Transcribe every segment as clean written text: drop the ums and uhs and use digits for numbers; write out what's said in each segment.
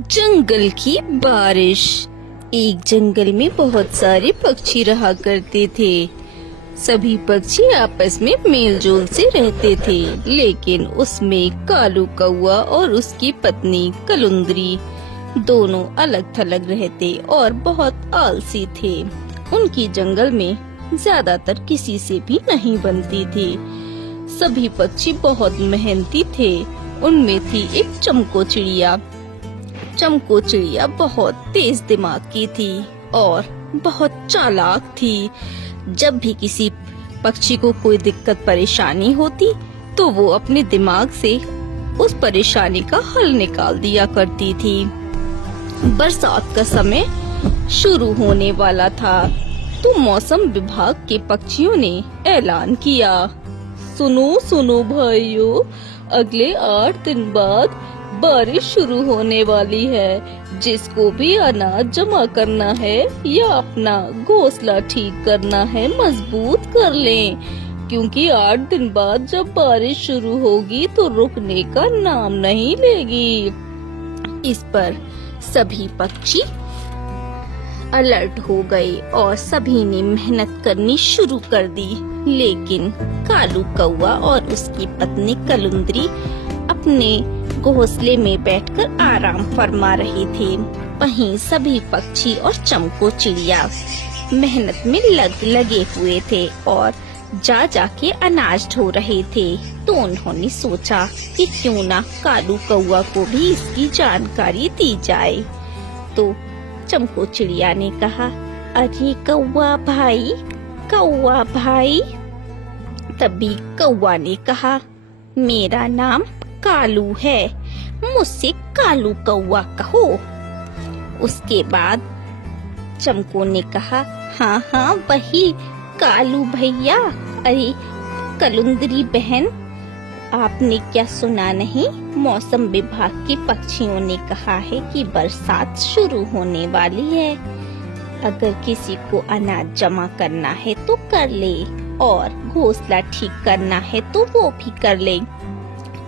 जंगल की बारिश। एक जंगल में बहुत सारे पक्षी रहा करते थे। सभी पक्षी आपस में मेलजोल से रहते थे, लेकिन उसमें कालू कौआ और उसकी पत्नी कलुंदरी दोनों अलग थलग रहते और बहुत आलसी थे। उनकी जंगल में ज्यादातर किसी से भी नहीं बनती थी। सभी पक्षी बहुत मेहनती थे। उनमें थी एक चमको चिड़िया। चमको चिड़िया बहुत तेज दिमाग की थी और बहुत चालाक थी। जब भी किसी पक्षी को कोई दिक्कत परेशानी होती तो वो अपने दिमाग से उस परेशानी का हल निकाल दिया करती थी। बरसात का समय शुरू होने वाला था तो मौसम विभाग के पक्षियों ने ऐलान किया, सुनो सुनो भाइयों, अगले 8 दिन बाद बारिश शुरू होने वाली है। जिसको भी अनाज जमा करना है या अपना घोंसला ठीक करना है, मजबूत कर लें, क्योंकि 8 दिन बाद जब बारिश शुरू होगी तो रुकने का नाम नहीं लेगी। इस पर सभी पक्षी अलर्ट हो गए और सभी ने मेहनत करनी शुरू कर दी। लेकिन कालू कौआ और उसकी पत्नी कलुंदरी अपने घोंसले में बैठकर आराम फरमा रहे थे। वहीं सभी पक्षी और चमको चिड़िया मेहनत में लगे हुए थे और जाके अनाज ढो रहे थे। तो उन्होंने सोचा कि क्यों ना कालू कौआ को भी इसकी जानकारी दी जाए। तो चमको चिड़िया ने कहा, अरे कौआ भाई। तभी कौआ ने कहा, मेरा नाम कालू है, मुझसे कालू कौआ कहो। उसके बाद चमको ने कहा, हाँ वही कालू भैया। अरे कलुंदरी बहन, आपने क्या सुना नहीं? मौसम विभाग के पक्षियों ने कहा है कि बरसात शुरू होने वाली है। अगर किसी को अनाज जमा करना है तो कर ले और घोंसला ठीक करना है तो वो भी कर ले।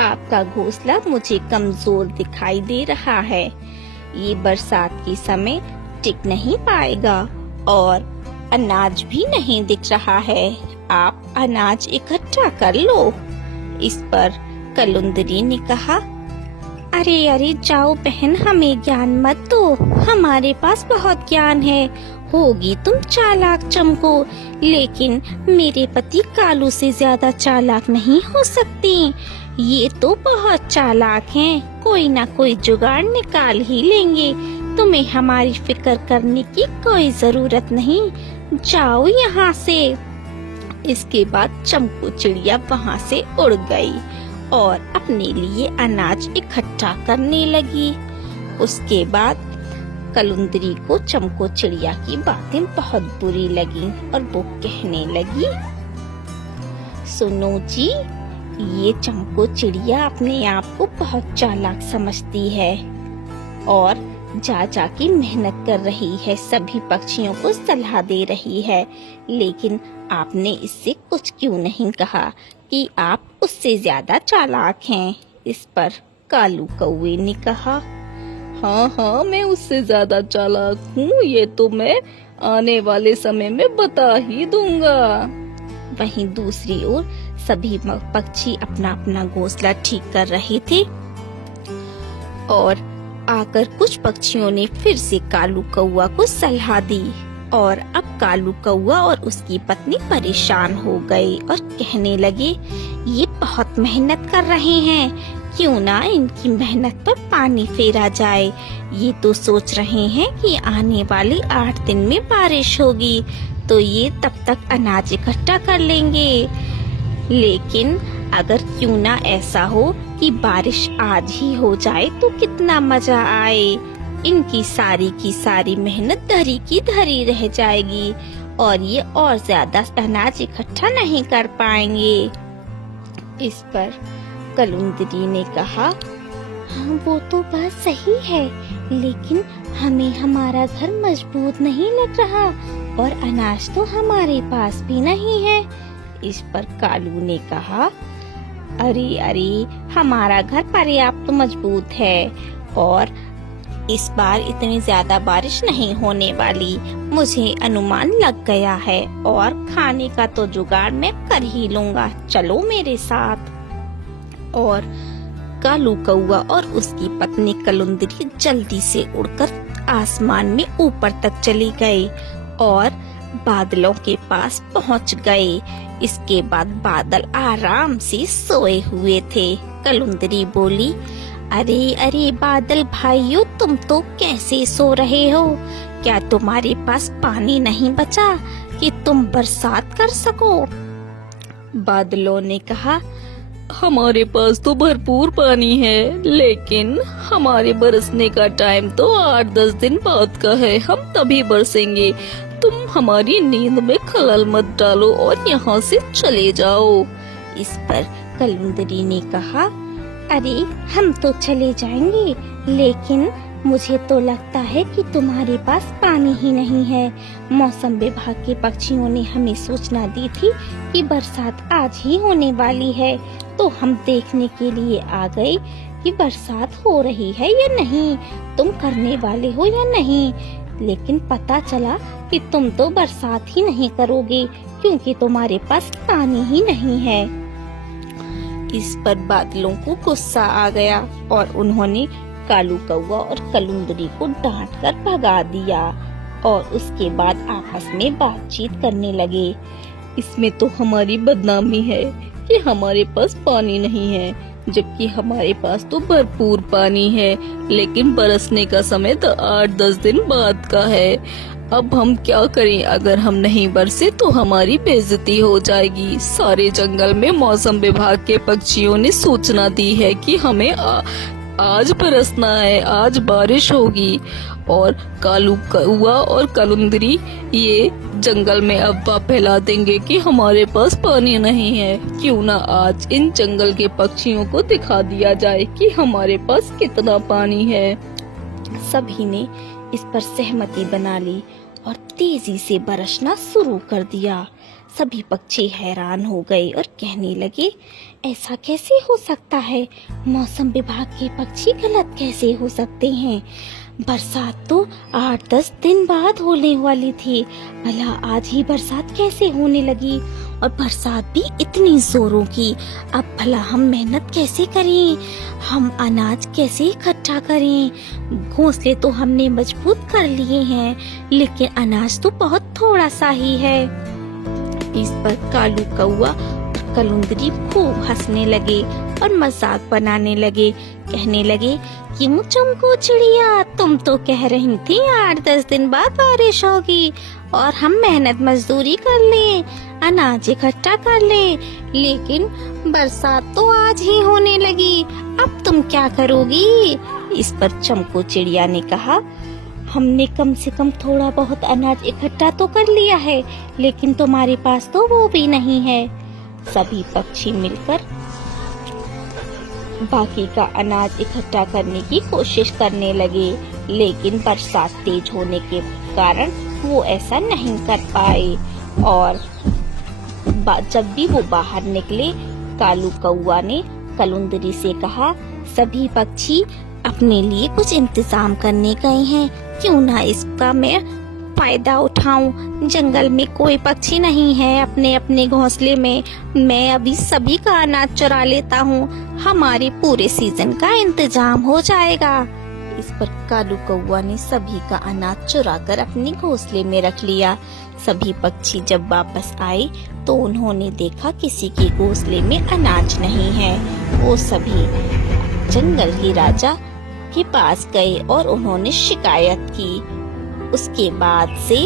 आपका घोंसला मुझे कमजोर दिखाई दे रहा है। ये बरसात के समय टिक नहीं पाएगा और अनाज भी नहीं दिख रहा है। आप अनाज इकट्ठा कर लो। इस पर कलुंदरी ने कहा, अरे जाओ बहन, हमें ज्ञान मत दो, हमारे पास बहुत ज्ञान है। होगी तुम चालाक चमको, लेकिन मेरे पति कालू से ज्यादा चालाक नहीं हो सकती। ये तो बहुत चालाक हैं, कोई ना कोई जुगाड़ निकाल ही लेंगे। तुम्हें हमारी फिक्र करने की कोई जरूरत नहीं, जाओ यहाँ से। इसके बाद चमको चिड़िया वहाँ से उड़ गई और अपने लिए अनाज इकट्ठा करने लगी। उसके बाद कलुंदरी को चमको चिड़िया की बातें बहुत बुरी लगी और वो कहने लगी, सुनो जी, ये चमको चिड़िया अपने आप को बहुत चालाक समझती है और जाके मेहनत कर रही है, सभी पक्षियों को सलाह दे रही है। लेकिन आपने इससे कुछ क्यों नहीं कहा कि आप उससे ज्यादा चालाक हैं? इस पर कालू कौवे ने कहा, हाँ मैं उससे ज्यादा चालाक हूँ, ये तो मैं आने वाले समय में बता ही दूंगा। वहीं दूसरी ओर सभी पक्षी अपना अपना घोंसला ठीक कर रहे थे और आकर कुछ पक्षियों ने फिर से कालू कौआ को सलाह दी और अब कालू कौआ और उसकी पत्नी परेशान हो गए और कहने लगे, ये बहुत मेहनत कर रहे हैं, क्यों ना इनकी मेहनत पर पानी फेरा जाए। ये तो सोच रहे हैं कि आने वाले 8 दिन में बारिश होगी तो ये तब तक अनाज इकट्ठा कर लेंगे। लेकिन अगर क्यों ना ऐसा हो कि बारिश आज ही हो जाए तो कितना मजा आए। इनकी सारी की सारी मेहनत धरी की धरी रह जाएगी और ये और ज्यादा अनाज इकट्ठा नहीं कर पाएंगे। इस पर कलुंदरी ने कहा, हाँ वो तो बात सही है, लेकिन हमें हमारा घर मजबूत नहीं लग रहा और अनाज तो हमारे पास भी नहीं है। इस पर कालू ने कहा, अरे हमारा घर पर्याप्त मजबूत है और इस बार इतनी ज्यादा बारिश नहीं होने वाली, मुझे अनुमान लग गया है और खाने का तो जुगाड़ मैं कर ही लूँगा, चलो मेरे साथ। और कालू कौवा और उसकी पत्नी कलुंदरी जल्दी से उड़कर आसमान में ऊपर तक चली गई और बादलों के पास पहुंच गए। इसके बाद बादल आराम से सोए हुए थे। कलुंदरी बोली, अरे अरे बादल भाइयों, तुम तो कैसे सो रहे हो? क्या तुम्हारे पास पानी नहीं बचा कि तुम बरसात कर सको? बादलों ने कहा, हमारे पास तो भरपूर पानी है, लेकिन हमारे बरसने का टाइम तो 8-10 दिन बाद का है, हम तभी बरसेंगे। तुम हमारी नींद में खलल मत डालो और यहाँ से चले जाओ। इस पर कलुंदरी ने कहा, अरे हम तो चले जाएंगे, लेकिन मुझे तो लगता है कि तुम्हारे पास पानी ही नहीं है। मौसम विभाग के पक्षियों ने हमें सूचना दी थी कि बरसात आज ही होने वाली है, तो हम देखने के लिए आ गए कि बरसात हो रही है या नहीं, तुम करने वाले हो या नहीं। लेकिन पता चला कि तुम तो बरसात ही नहीं करोगे, क्योंकि तुम्हारे पास पानी ही नहीं है। इस पर बादलों को गुस्सा आ गया और उन्होंने कालू कौवा और कलुंदरी को डांट कर भगा दिया और उसके बाद आपस में बातचीत करने लगे। इसमें तो हमारी बदनामी है कि हमारे पास पानी नहीं है, जबकि हमारे पास तो भरपूर पानी है, लेकिन बरसने का समय तो 8-10 दिन बाद का है। अब हम क्या करें? अगर हम नहीं बरसे तो हमारी बेइज्जती हो जाएगी। सारे जंगल में मौसम विभाग के पक्षियों ने सूचना दी है कि हमें आज बरसना है, आज बारिश होगी। और कालू कौवा और कलुंदरी ये जंगल में अफवाह फैला देंगे कि हमारे पास पानी नहीं है। क्यों ना आज इन जंगल के पक्षियों को दिखा दिया जाए कि हमारे पास कितना पानी है। सभी ने इस पर सहमति बना ली और तेजी से बरसना शुरू कर दिया। सभी पक्षी हैरान हो गए और कहने लगे, ऐसा कैसे हो सकता है? मौसम विभाग के पक्षी गलत कैसे हो सकते हैं? बरसात तो 8-10 दिन बाद होने वाली थी, भला आज ही बरसात कैसे होने लगी? और बरसात भी इतनी जोरों की। अब भला हम मेहनत कैसे करें? हम अनाज कैसे इकट्ठा करें? घोंसले तो हमने मजबूत कर लिए हैं, लेकिन अनाज तो बहुत थोड़ा सा ही है। इस पर कालू कौवा और कलुंदरी खूब हंसने लगे और मजाक बनाने लगे। कहने लगे कि चमको चिड़िया, तुम तो कह रही थी 8-10 दिन बाद बारिश होगी और हम मेहनत मजदूरी कर ले, अनाज इकट्ठा कर ले, लेकिन बरसात तो आज ही होने लगी। अब तुम क्या करोगी? इस पर चमको चिड़िया ने कहा, हमने कम से कम थोड़ा बहुत अनाज इकट्ठा तो कर लिया है, लेकिन तुम्हारे पास तो वो भी नहीं है। सभी पक्षी मिलकर बाकी का अनाज इकट्ठा करने की कोशिश करने लगे, लेकिन बरसात तेज होने के कारण वो ऐसा नहीं कर पाए। और जब भी वो बाहर निकले, कालू कौवा ने कलुंदरी से कहा, सभी पक्षी अपने लिए कुछ इंतजाम करने गए हैं, क्यों ना इसका मैं फायदा उठाऊं। जंगल में कोई पक्षी नहीं है अपने अपने घोंसले में, मैं अभी सभी का अनाज चुरा लेता हूँ, हमारे पूरे सीजन का इंतजाम हो जाएगा। इस पर कालू कौवा ने सभी का अनाज चुरा कर अपने घोंसले में रख लिया। सभी पक्षी जब वापस आए तो उन्होंने देखा किसी के घोंसले में अनाज नहीं है। वो सभी जंगल के राजा के पास गए और उन्होंने शिकायत की। उसके बाद से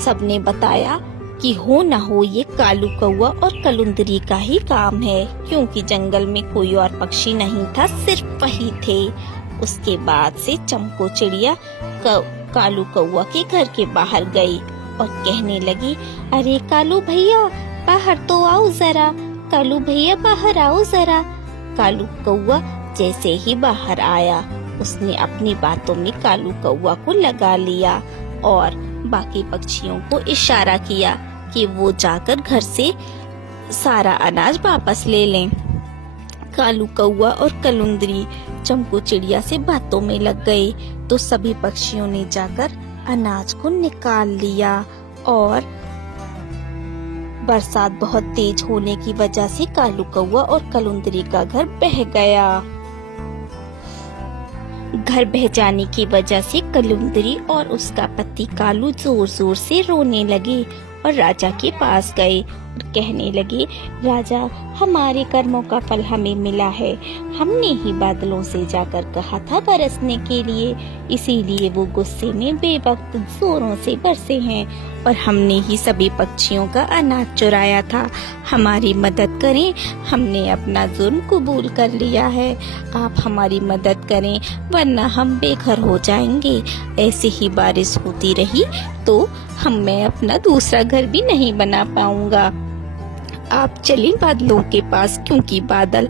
सबने बताया कि हो न हो ये कालू कौवा और कलुंदरी का ही काम है, क्योंकि जंगल में कोई और पक्षी नहीं था, सिर्फ वही थे। उसके बाद से चमको चिड़िया कालू कौवा के घर के बाहर गई और कहने लगी, अरे कालू भैया बाहर तो आओ जरा, कालू भैया बाहर आओ जरा। कालू कौवा जैसे ही बाहर आया, उसने अपनी बातों में कालू कौवा को लगा लिया और बाकी पक्षियों को इशारा किया कि वो जाकर घर से सारा अनाज वापस ले लें। कालू कौवा और कलुंदरी चमकू चिड़िया से बातों में लग गए। तो सभी पक्षियों ने जाकर अनाज को निकाल लिया और बरसात बहुत तेज होने की वजह से कालू कौवा और कलुंदरी का घर बह गया। घर बह जाने की वजह से कलुंदरी और उसका पति कालू जोर जोर से रोने लगे और राजा के पास गए और कहने लगे, राजा, हमारे कर्मों का फल हमें मिला है। हमने ही बादलों से जाकर कहा था बरसने के लिए, इसीलिए वो गुस्से में बेवक्त जोरों से बरसे हैं और हमने ही सभी पक्षियों का अनाज चुराया था। हमारी मदद करें, हमने अपना जुर्म कबूल कर लिया है। आप हमारी मदद करें वरना हम बेघर हो जाएंगे। ऐसे ही बारिश होती रही तो मैं अपना दूसरा घर भी नहीं बना पाऊंगा। आप चलिए बादलों के पास, क्योंकि बादल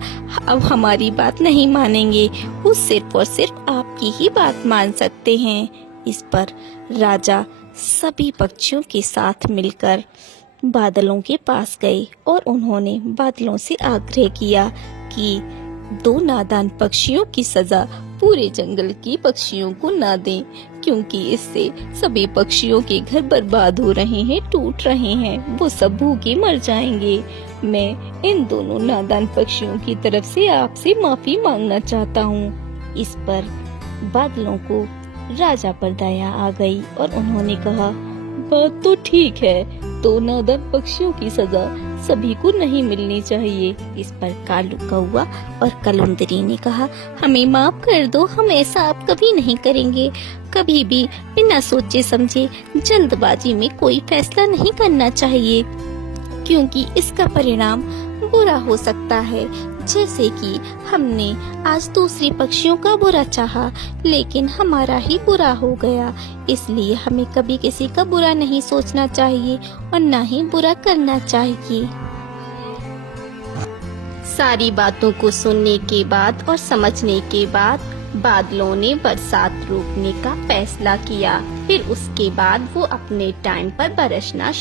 अब हमारी बात नहीं मानेंगे। वो सिर्फ और सिर्फ आपकी ही बात मान सकते हैं। इस पर राजा सभी पक्षियों के साथ मिलकर बादलों के पास गए और उन्होंने बादलों से आग्रह किया कि 2 नादान पक्षियों की सजा पूरे जंगल की पक्षियों को ना दें, क्योंकि इससे सभी पक्षियों के घर बर्बाद हो रहे हैं, टूट रहे हैं, वो सब भूखे मर जाएंगे। मैं इन दोनों नादान पक्षियों की तरफ से आपसे माफी मांगना चाहता हूँ। इस पर बादलों को राजा पर दया आ गई और उन्होंने कहा, बात तो ठीक है, 2 नादान पक्षियों की सजा सभी को नहीं मिलनी चाहिए। इस पर कालू कौवा और कलुंदरी ने कहा, हमें माफ कर दो, हम ऐसा आप कभी नहीं करेंगे। कभी भी बिना सोचे समझे जल्दबाजी में कोई फैसला नहीं करना चाहिए, क्योंकि इसका परिणाम बुरा हो सकता है। जैसे कि हमने आज दूसरी पक्षियों का बुरा चाहा, लेकिन हमारा ही बुरा हो गया। इसलिए हमें कभी किसी का बुरा नहीं सोचना चाहिए और ना ही बुरा करना चाहिए। सारी बातों को सुनने के बाद और समझने के बाद बादलों ने बरसात रोकने का फैसला किया। फिर उसके बाद वो अपने टाइम पर बरसना